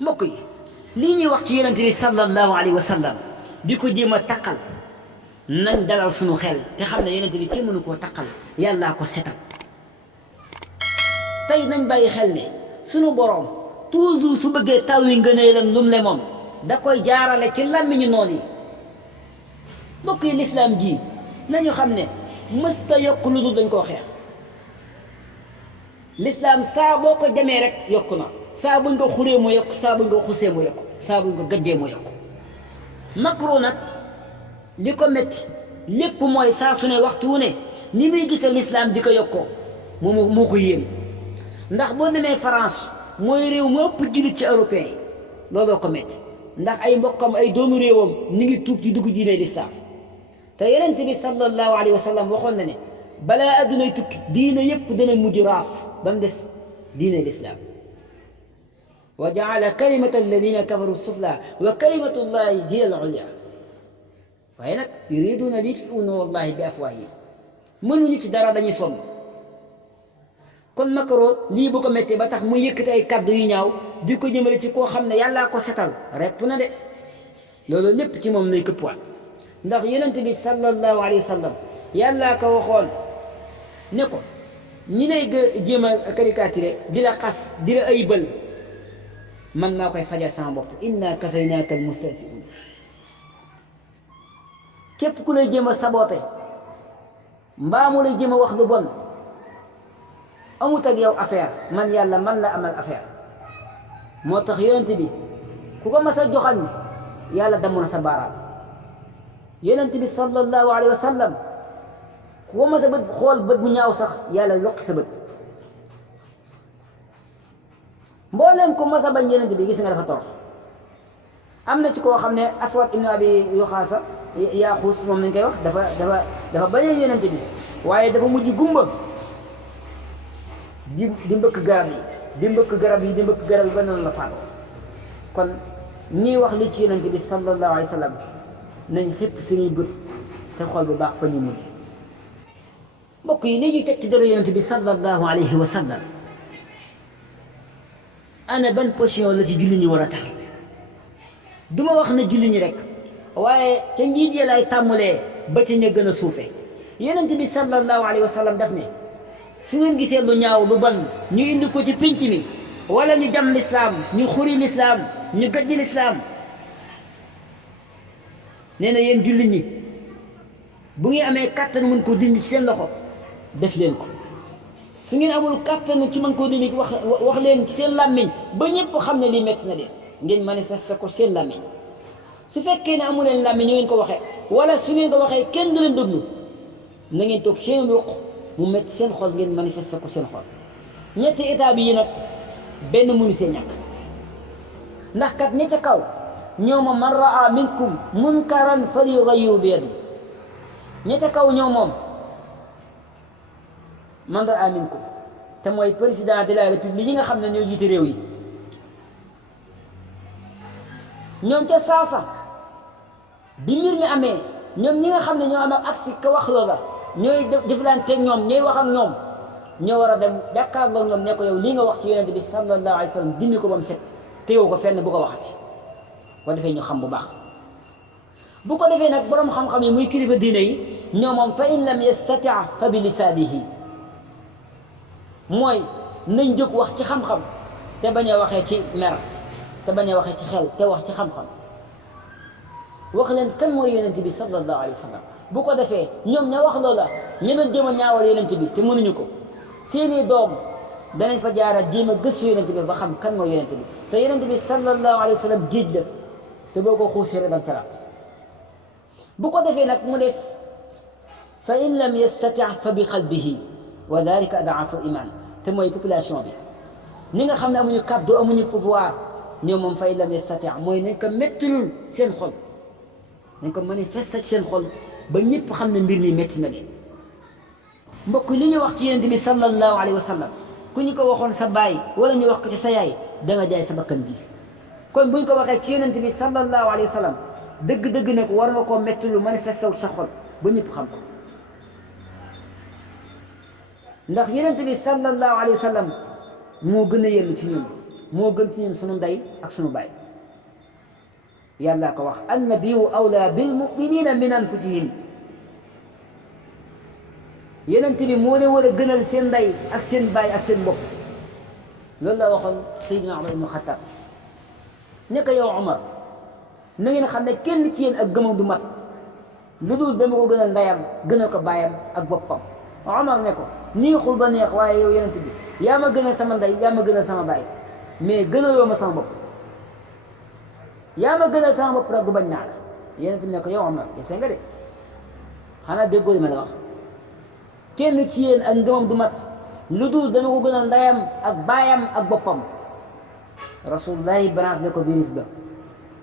mbokk yi lii ñuy wax ci yonent bi sallallahu alayhi wa sallam di ko jéem a taqal nañ dalal suñu xel te xam ne yonent bi kenn mënu koo taqal yàllaa ko setal tey nañ bàyyi xel ne suñu boroom toujours su bëggee taw yi ngëneelam lum le moom da koy jaarale ci làmmiñu noon yi mbokk yi lislaam ji nañu xam ne mësta yokk lu dul dañ koo xeex lislaam saa boo ko demee rek yokk na saa buñ ko xuree mu yokk saa buñ ko xusee mu yokk saa buñ ko gëddee mu yokk Macron nag li ko métti lépp mooy saa su ne waxtu wu ne ni muy gisee lislaam di ko yokkoo moo ko yéem ndax boo demee France mooy réew mu ëpp jullit ci européen yi looloo ko métti ndax ay mbokkam ay doomu réewam ni ngi tuub ci dugg diine lislaam te yonent bi sallallahu alayhi wa sallam waxoon na ne balaa addunay tukki diine yépp dana mujj raaf ba mu des diine lislaam wa jaala kalimata alladina kafaru sufla wa kalimatu llahi hiya al ulya waaye nag yuriduna li yutfiu nuura llahi bi afwaahihim mënuñu ci dara dañuy sonn kon Macron lii bu ko méttee ba tax mu yëkkati ay kaddu yu ñaaw di ko jëmale ci koo xam ne yàllaa ko setal repp na de loolu lépp ci moom lay këppwaat ndax yonent bi sallallahu alayhi wa sallam yàllaa ko waxoon ne ko ñi lay jéem a caricaturé di la xas di la ayibal man maa koy fajal sama bopp inna kafaynaaka almustahzi'uun képp ku lay jéem a saboote mbaa mu lay jéem a wax lu bon amut ak yow affaire man yàlla man la amal affaire moo tax yonent bi ku ko mas a joxañ yàlla damm na sa baaraam yonent bi sallallahu alayhi wa sallam ku ko mas a bët xool bët bu ñaaw sax yàlla lokki sa bët mbooleem ku mas a bañ yonent bi gis nga dafa torox am na ci koo xam ne Aswad ibn Abi Yuxaasa Yaaxuus moom lañ koy wax dafa bañee yonent bi waaye dafa mujj gumba di mbëkk garab yi di mbëkk garab yi ba noonu la faatu kon ñiy wax li ci yonent bi sallallahu alayhi wa sallam nañ xépp suñuy bët te xool bu baax fa ñu mujj mbokk yi li ñuy teg ci dara yonent bi sallallahu alayhi wa sallam ana ban position la ci julli ñi war a taxawee du ma wax na julli ñi rek waaye ca njiit ya lay tàmmulee ba ca ña gën a suufe yonent bi sallallahu alayhi wa sallam daf ne su ngeen gisee lu ñaaw lu bon ñu indi ko ci pénc mi wala ñu jam lislaam ñu xuri lislaam ñu gajji lislaam nee na yéen jullit ñi bu ngeen amee kàttan mën koo dindi ci seen loxo def leen ko su ngeen amul kàttan ci mën koo dindi wax leen ci seen làmmiñ ba ñëpp xam ne lii metti na leen ngeen manifester ko seen làmmiñ su fekkee ne amu leen làmmiñ ñu ngeen ko waxee wala su ngeen ko waxee kenn du leen déglu na ngeen toog seen ruq mu metti seen xol ngeen manifester ko seen xol ñetti état bi yi nag benn mënu see ñàkk ndax kat ñi ca kaw ñoom man raa minkum munkaran falyughayyirhu bi yadihi ñi ca kaw ñoom moom man raa minkum te mooy président de la république yi nga xam ne ñoo jiite réew yi ñoom ca saasa bi mbir mi amee ñoom ñi nga xam ne ñoo am ak agsi ka wax loola ñooy jëflanteeg ñoom ñooy wax ak ñoom ñoo war a dem jàkkaarloo ñoom ne ko yow lii nga wax ci yonent bi sallallahu alayhi wa sallam dindi ko ba mu set téyewu ko fenn bu ko waxati bu ko defee ñu xam bu baax bu ko defee nag borom xam-xam yi muy kilifa diine yi ñoom moom fa in lam yastati fa bi lisaanihi mooy nañ jóg wax ci xam-xam te bañ a waxee ci mer te bañ a waxee ci xel te wax ci xam-xam wax leen kan mooy yonent bi sallallahu alayhi wa sallam bu ko defee ñoom ña wax loola ñu doon jéem a ñaawal yonent bi te mënuñu ko seeni doom danañ fa jaara jéem a gëstu yonent bi ba xam kan mooy yonent bi te yonent bi sallallahu alayhi wa sallam géej la te boo ko xuusee rek danga talaat bu ko defee nag mu des fa in lam yastati fa bi qalbihi wa dalika adaafu iman te mooy population bi ñi nga xam ne amuñu kàddu amuñu pouvoir ñoom moom fa in lam yastati mooy nañ ko méttilul seen xol nañ ko manifester ci seen xol ba ñëpp xam ne mbir mi métti na leen mbokk li ñu wax ci yonent bi sallallahu alayhi wa sallam ku ñu ko waxoon sa baay wala ñu wax ko ci sa yaay da nga jaay sa bakkan bi kon buñ ko waxee ci yonent bi sallallahu alayhi wa sallam dëgg-dëgg nag war nga koo métti lu manifesté wu sa xol ba ñëpp xam ko ndax yonent bi sallallahu alayhi wa sallam moo gën a yellu ci ñun moo gën ci ñun sunu ndey ak sunu baay yàlla ko wax annabiyu awla bil muminina min anfusihim yenent bi moo leen war a gënal seen ndey ak seen baay ak seen bopp loolu la waxoon Seydina Omar ibnu Xattaab ne ko yow Omar na ngeen xam ne kenn ci yéen ak gëmam du mat lu dul dama ko gënal ndeyam gënal ko baayam ak boppam Omar ne ko neexul ba neex waaye yow yenent bi yaa ma gënal sama ndey yaa ma gënal sama baay mais gënaloo ma sama bopp yaa ma gënal sama bopp rek du bañ naa la yenent bi ne ko yow Omar dese nga de xanaa déggoo li ma la wax kenn ci yéen ak ngëmam du mat lu dul dana ko gënal ndeyam ak baayam ak boppam rasulullahi branche ne ko virus ba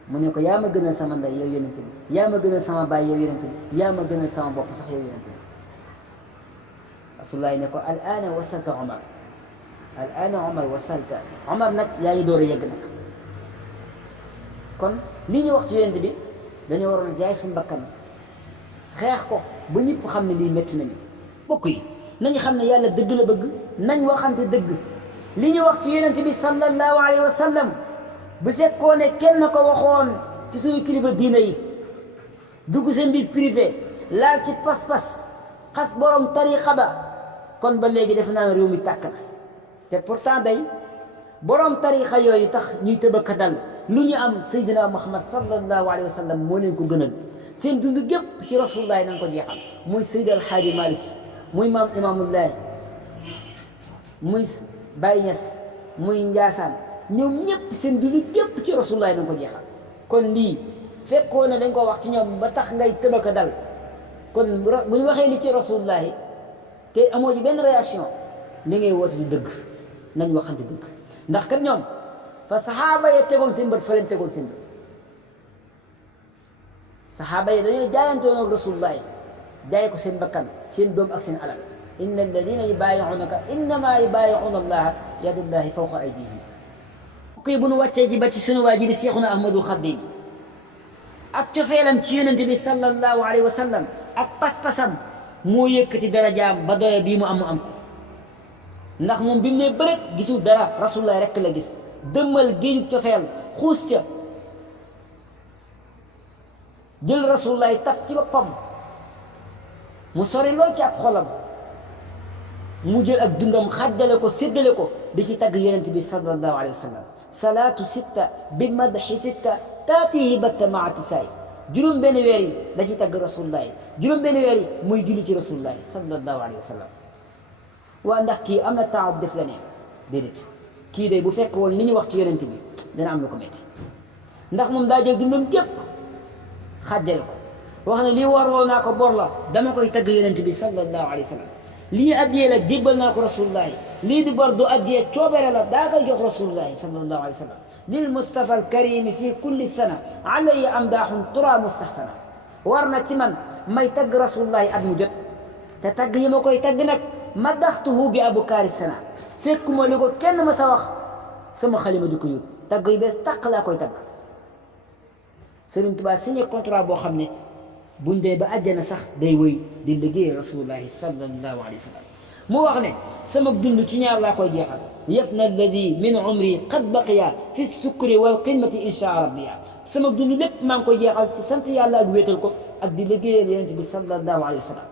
mu ne ko yaa ma gënal sama ndey yow yonent bi yaa ma gënal sama baay yow yonent bi yaa ma gënal sama bopp sax yow yonent bi rasulullahi ne ko al aana wasalta Omar al aana Omar wasalta Omar nag yaa ngi door a yegg nag kon li ñu wax ci yonent bi dañoo waroon a jaay suñu bakkan xeex ko ba ñëpp xam ne lii métti nañu bokk yi nañu xam ne yàlla dëgg la bëgg nañ waxante dëgg li ñu wax ci yonent bi sallallahu alayhi wa sallam bu fekkoon ne kenn ko waxoon ci suñu kilifa diina yi dugg seen mbir privé laal ci pas-pas xas borom tariqa ba kon ba léegi defe naa réew mi tàkk na te pourtant day borom tariqa yooyu tax ñuy tëbaka dal lu ñu am Seydina Muhammad sallallahu alayhi wa sallam moo leen ko gënal seen dund gépp ci rasulullahi na nga ko jeexal muy Seydi Alxaaji Maalik Si muy maam Imaamullahi muy Baay Ñas muy Njaasaan ñoom ñëpp seen dund gépp ci rasulullahi na nga ko jeexal kon lii fekkoo ne dañ ko wax ci ñoom ba tax ngay tëbaka dal kon bu ñu waxee li ci rasulullahi te amoo ci benn réaction li ngay woote du dëgg nañ waxante dëgg ndax kat ñoom fa saxaaba ya tegoon seen bët fa leen tegoon seen bët saxaaba yi dañoo jaayantoon ak rasulullahi jaay ko seen bakkan seen doom ak seen alal inna alladina yubaayi'unaka innama yubaayi'una allaha yadullahi fawqa aydihim kii bu nu wàccee ji ba ci sunu waa ji di Seexuna Ahmadul Xadim ak cofeelam ci yonent bi sallallahu alayhi wa sallam ak pas-pasam moo yëkkati darajaam ba doye bii mu am ko ndax moom bi mu ne bërët gisul dara rasulullah rekk la gis dëmmal géeju cofeel xuus ca jël rasulullah taf ci boppam mu sori lool ci ab xolam mu jël ak dundam xaddale ko séddale ko di ci tagg yonent bi sallallahu alayhi wa sallam salaatu sitta bi madxi sitta taatihi batta maati saay juróom benn weer yi da ci tagg rasulullah juróom benn weer yi muy julli ci rasulullah sallallahu alayhi wa sallam waa ndax kii am na temps def leneen déedéet kii day bu fekk woon li ñu wax ci yonent bi dana am lu ko métti ndax moom daa jël dundam gépp xaajale ko wax ne lii warloo naa ko bor la dama koy tagg yonent bi sallallahu alayhi wa sallam lii addiyee la jébbal naa ko rasulullahi lii di bor du addiyee coobere la daa koy jox rasulullahi sallallahu alayhi wa sallam lil mustafa al karimi fi kulli sana alayya amdaaxun tura mustahsana war na ci man may tagg rasulullahi at mu jot te tagg yi ma koy tagg nag madaxtuhu bi abukaari sana fekkuma li ko kenn ma sa wax sama xalima di ko yóbbu tagg yu bees tàq laa koy tagg Sëriñ Tuubaa signé contrat boo xam ne buñ dee ba àjjana sax day wëy di liggéey rasulullahi sallallahu alayhi wa sallam mu wax ne sama dund ci ñaar laa koy jeexal yafna alladi min umri qad baqiya fi sukri wal qimati insha rabbiya sama dund lépp maa ngi koy jeexal ci sant yàlla ak wéetal ko ak di liggéeyal yonent bi sallallahu alayhi wa sallam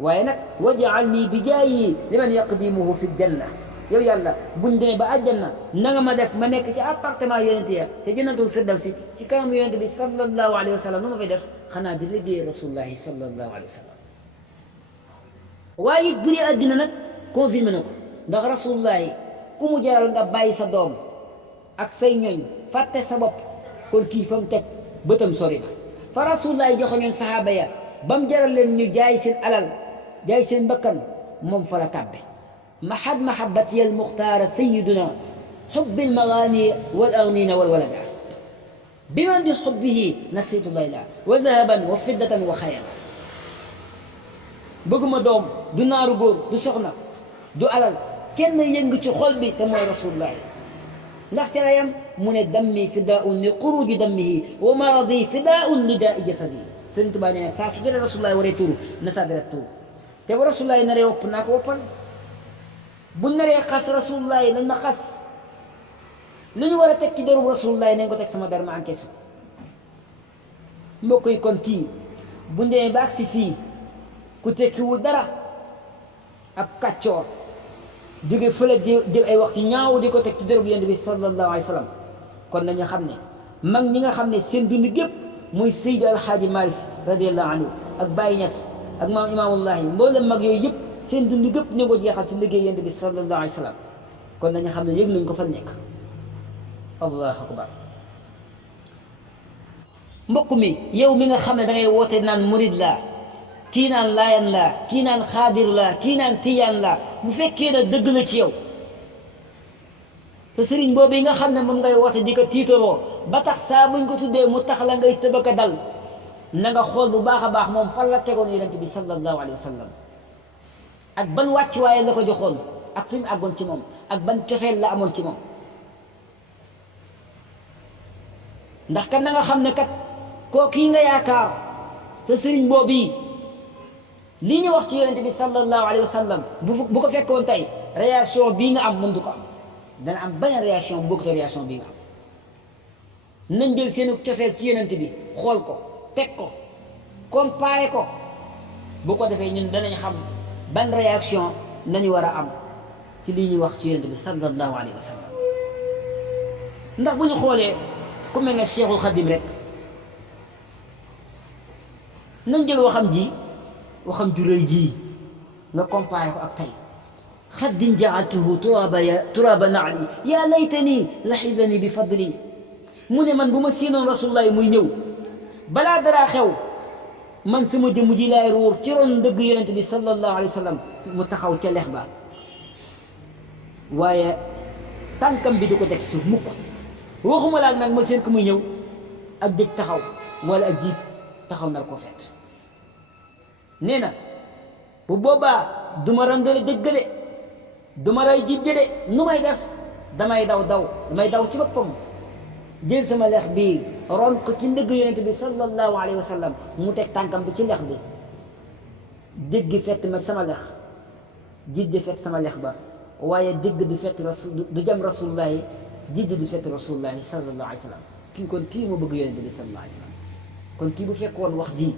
waaye nag waj'alni bi jaayi liman yaqdimuhu fi janna yow yàlla buñ demee ba àjjana na nga ma def ma nekk ci appartement yonent ya te jannatul firdawsi ci kanam yonent bi sallallahu alayhi wa sallam nu ma fay def xanaa di liggéey rasulullahi sallallahu alayhi wa sallam waaye it bu dee àddina nag confirmé na ko ndax rasulullahi ku mu jaral nga bàyyi sa doom ak say ñoñ fàtte sa bopp kon kii fa mu teg bëtam sori na fa rasulullahi joxoñoon sahaaba ya ba mu jaral leen ñu jaay seen alal jaay seen mbakkan moom fa la tàbbe محد محبتي المختار سيدنا حب المغاني والأغنين والولدا بمن بحبه نسيت الليلة وذهبا وفدة وخيالا بقم دوم دو نارو غور دو سخنا دو علال كن ينغ ci xol bi te mooy rasulullah ndax ci layam mu ne dammi fidaa'un li xuruji dammihi wa maradi fidaa'un li daa'i jasadi Sëriñ Tuubaa nee saa su dee rasulullah waree turu na saa deret turu te bu rasulullah naree wopp naa ko woppal bu naree xas rasulullahi nañ ma xas lu ñu war a teg ci deru rasulullah nañ ko teg sama der ma encaissé ko mbokk yi kon kii bu ndee ba agsi fii ku tekkiwul dara ab kàccoor jóge fële di jël ay wax ci ñaaw di ko teg ci deru yonent bi sallallahu alayhi wa sallam kon nañu xam ne mag ñi nga xam ne seen dund gépp muy Seydi Alxaaji Maalik radiyallahu anhu ak Baye Niass ak maam Imaamullahi mboolem mag yooyu yëpp seen dund gépp ñoo ko jeexal ci liggéey yonent bi sallallahu alayhi wa sallam kon nañu xam ne yëg nañ ko fa nekk allahu akbar mbokk mi yow mi nga xam ne da ngay woote naan murid laa kii naan laayan laa kii naan xaadir laa kii naan tiyaan laa bu fekkee ne dëgg la ci yow sa sëriñ boobu yi nga xam ne moom ngay woote di ko tiitaroo ba tax saa buñ ko tuddee mu tax la ngay tëbaka dal na nga xool bu baax a baax moom fan la tegoon yonent bi sallallahu alayhi wa sallam ak ban wàccuwaay la ko joxoon ak fi mu àggoon ci moom ak ban cofeel la amoon ci moom ndax kan na nga xam ne kat kooku yi nga yaakaar sa sëriñ boobu yi lii ñu wax ci yonent bi sallallahu alayhi wa sallam bu ko fekkoon tey réaction bii nga am mën du ko am dana am beneen réaction bu bokkut réaction bii nga am nañ jël seenu cofeel ci yonent bi xool ko teg ko comparé ko bu ko defee ñun danañ xam ban réaction nañu war a am ci lii ñuy wax ci yonent bi sallallahu alayhi wa sallam ndax bu ñu xoolee ku mel ne Cheikhul Khadim rek nañ jël waxam ju rëy ji nga comparé ko ak tey xaddin jaaltuhu turaba naali yaa laytani laxidani bi fadli mu ne man bu ma siinoon rasulullahi muy ñëw balaa dara xew man sama jëmm ji laay ruur ci ron ndëgg yonent bi sallallahu alayhi wa sallam mu taxaw ca lex ba waaye tànkam bi di ko teg suuf mukk waxuma laak nag ma seen ko muy ñëw ak dëgg taxaw wala ak jiit taxaw nar ko fet nee na bu boobaa du ma randale dëgg de du ma ray jidde de nu may def damay daw ci boppam jël sama lex bii ron ko ci ndëgg yonent bi sallallahu alayhi wa sallam mu teg tànkam bi ci lex bi dëgg fett ma sama lex jidde fett sama lex ba waaye dëgg du fett du jam rasulullahi jidde du fett rasulullahi sallallahu alayhi wa sallam kii moo bëgg yonent bi sallallahu alayhi wa sallam kon kii bu fekkoon wax ji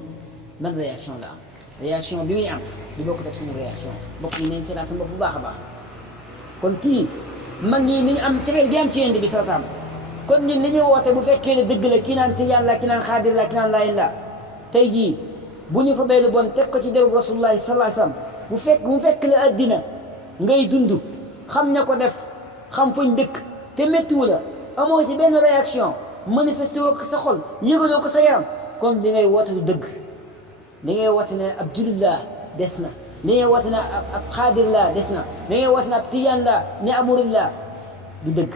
ban réaction la am réaction bi muy am di bokk ak suñu réaction mbokk yi nañ seetaan sama bopp bu baax a baax kon kii mag ñi ni ñu am cofeel gi am ci yonent bi sallallahu alayhi wa sallam kon ñun li ñuy woote bu fekkee ne dëgg la kii naan tijaan la kii naan xaadir la kii naan laayin la tey jii bu ñu fa bay lu bon teg ko ci derub rasulullahi sallallahu alayhi wa sallam bu fekk la addina ngay dund xam ña ko def xam fañ dëkk te méttiwu la amoo ci benn réaction manifesté woo ko sa xol yëgaloo ko sa yaram kon li ngay woote du dëgg li ngay woote ne ab jullit laa des na li ngay woote ne ab xaadir laa des na li ngay woote ne ab tijaan laa ne amurid laa du dëgg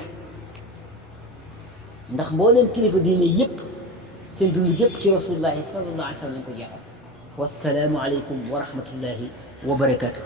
ndax mbooleem kilifa diine yépp seen dund yépp ci rasulullahi sallallahu alayhi wa sallam lañ ko jeexal wassalaamu aleykum wa rahmatullahi wa barakatuh